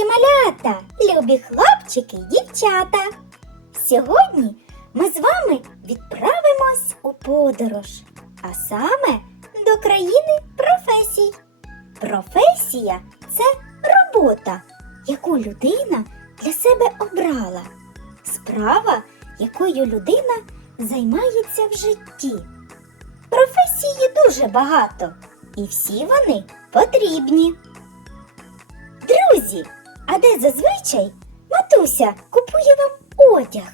Мої малята, любі хлопчики й дівчата. Сьогодні ми з вами відправимось у подорож, а саме до країни професій. Професія це робота, яку людина для себе обрала, справа, якою людина займається в житті. Професії дуже багато, і всі вони потрібні. Друзі, а де зазвичай матуся купує вам одяг?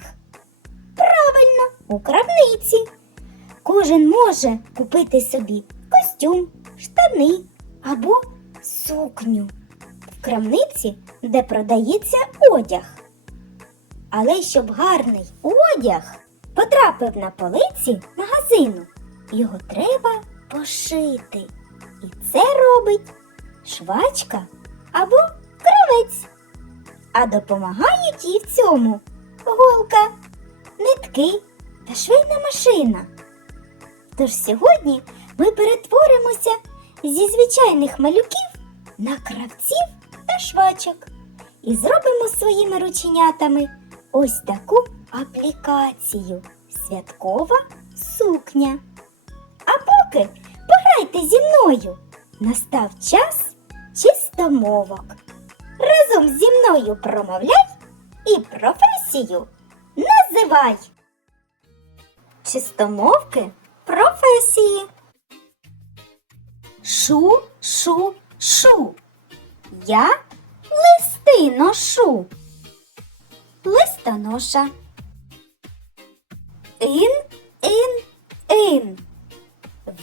Правильно, у крамниці. Кожен може купити собі костюм, штани або сукню в крамниці, де продається одяг. Але щоб гарний одяг потрапив на полиці магазину, його треба пошити. І це робить швачка або кравець. А допомагають їй в цьому голка, нитки та швейна машина. Тож сьогодні ми перетворимося зі звичайних малюків на кравців та швачок і зробимо своїми рученятами ось таку аплікацію святкова сукня. А поки пограйте зі мною. Настав час чистомовок. Разом зі мною промовляй і професію називай. Чистомовки професії. Шу, шу, шу. Я листи ношу. Листоноша. Ін, ін, ін.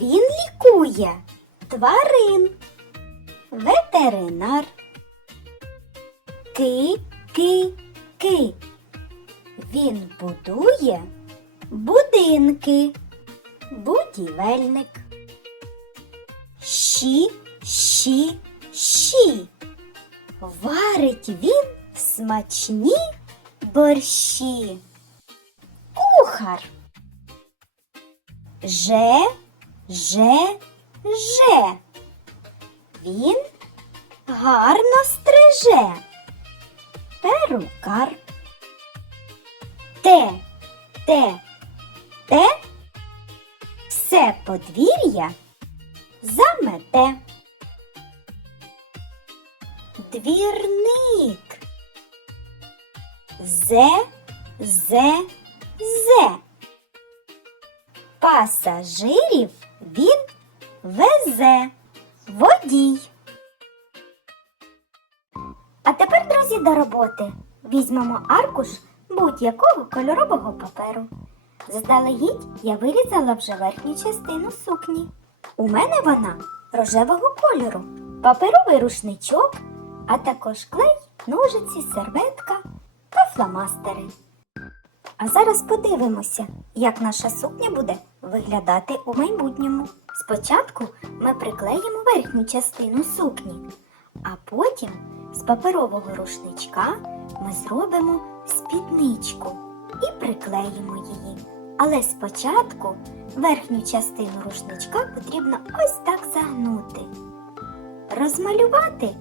Він лікує тварин. Ветеринар. Ки, ки, ки. Він будує будинки. Будівельник. Щі, щі, щі. Варить він смачні борщі. Кухар. Же, же, же. Він гарно стриже. Перукар. Те, те, те. Все подвір'я замете. Двірник. Зе, зе, зе. Пасажирів він везе. Водій. До роботи. Візьмемо аркуш будь-якого кольорового паперу. Заздалегідь я вирізала вже верхню частину сукні. У мене вона рожевого кольору, паперовий рушничок, а також клей, ножиці, серветка та фломастери. А зараз подивимося, як наша сукня буде виглядати у майбутньому. Спочатку ми приклеїмо верхню частину сукні, а потім з паперового рушничка ми зробимо спідничку і приклеїмо її. Але спочатку верхню частину рушничка потрібно ось так загнути. Розмалювати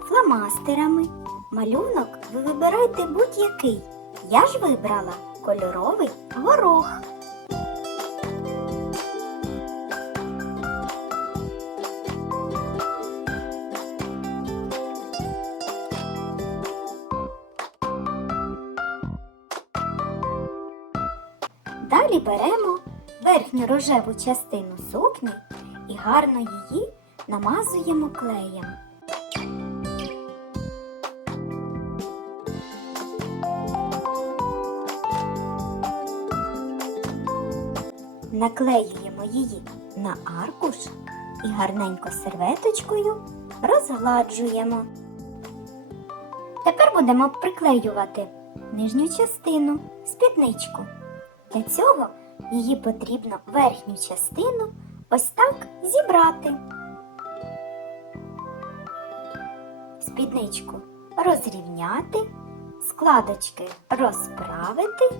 фломастерами. Малюнок ви вибирайте будь-який. Я ж вибрала кольоровий горох. Далі беремо верхню рожеву частину сукні і гарно її намазуємо клеєм. Наклеюємо її на аркуш і гарненько серветочкою розгладжуємо. Тепер будемо приклеювати нижню частину спідничку. Для цього її потрібно верхню частину ось так зібрати. Спідничку розрівняти, складочки розправити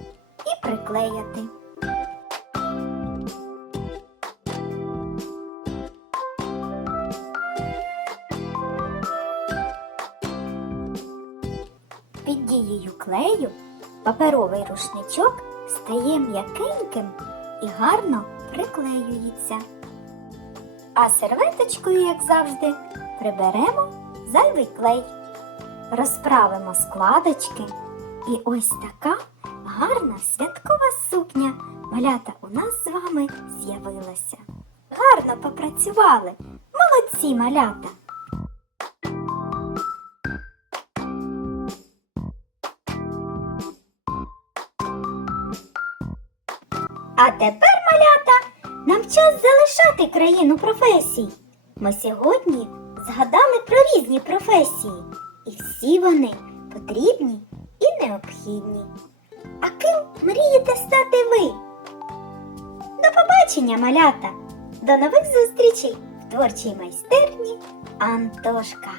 і приклеяти. Під дією клею паперовий рушничок стає м'якеньким і гарно приклеюється. А серветочкою, як завжди, приберемо зайвий клей. Розправимо складочки. І ось така гарна святкова сукня малята у нас з вами з'явилася. Гарно попрацювали. Молодці малята! А тепер, малята, нам час залишати країну професій. Ми сьогодні згадали про різні професії, і всі вони потрібні і необхідні. А ким мрієте стати ви? До побачення, малята! До нових зустрічей в творчій майстерні Антошка.